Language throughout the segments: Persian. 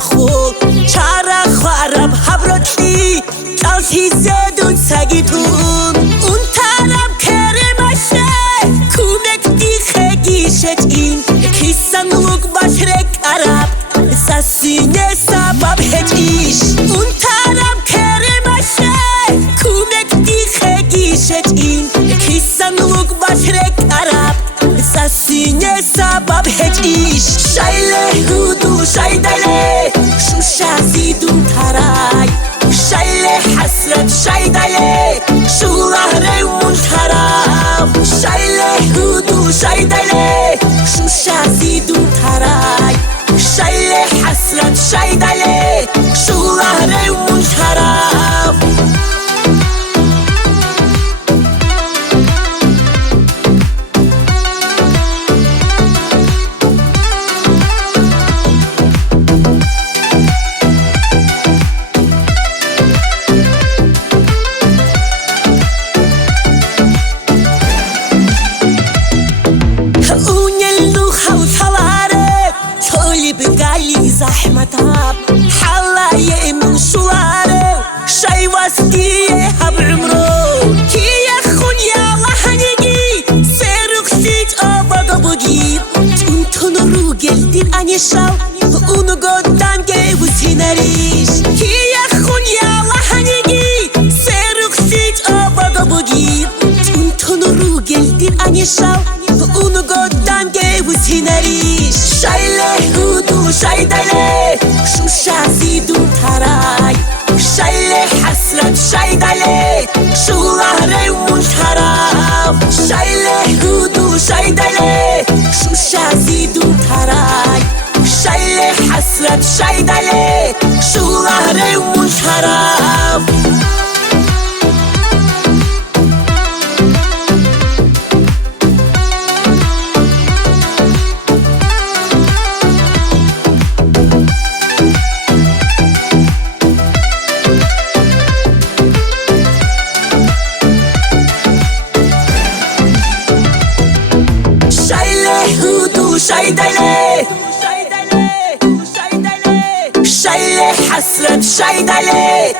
خو چرا خراب حبرتی کسی زدون سگیتون اون طرف کرمشه کونک دیخه گیشت این کیسن لوگ باشرک عرب سسینه سبب هجیش اون طرف کرمشه کونک دیخه گیشت این کیسن لوگ باشرک عرب سسینه سبب هجیش شایله هودو شایدله شوشه زیدون ترای شایله حسرت شایدله شو لحره منحرف شایله هودو شایدله شوشه زیدون ترای شایله حسرت شایدله شو لحره منحرف زحمتها حلايا من شواره شي واسكيه بعمره كي يخون يا الله هنيجي سيرك سيج ابدا بجيب انتو نروجل دين اني شاو اونو قدام جي وسيناريش كي يخون يا الله هنيجي سيرك سيج ابدا بجيب انتو نروجل دين اني شاو اونو قدام جي وسيناريش شايله هودو شايدله شوشه زیدون ترای شایله حسرت شایدله شو لحره منحرف شایله هودو شایدله شوشه زیدون ترای شایله حسرت شایدله شو لحره منحرف شايدله شايله حسرت شايدله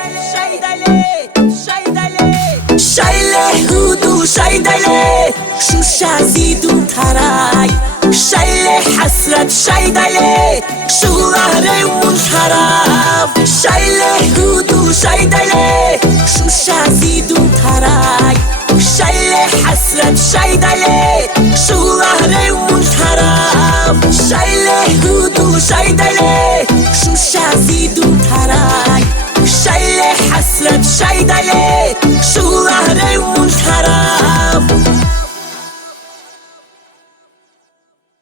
شايله هودو شايدله شوشه زیدون ترای شايله حسرت شايدله شو لحره منحرف شايله هودو شايدله شوشه زیدون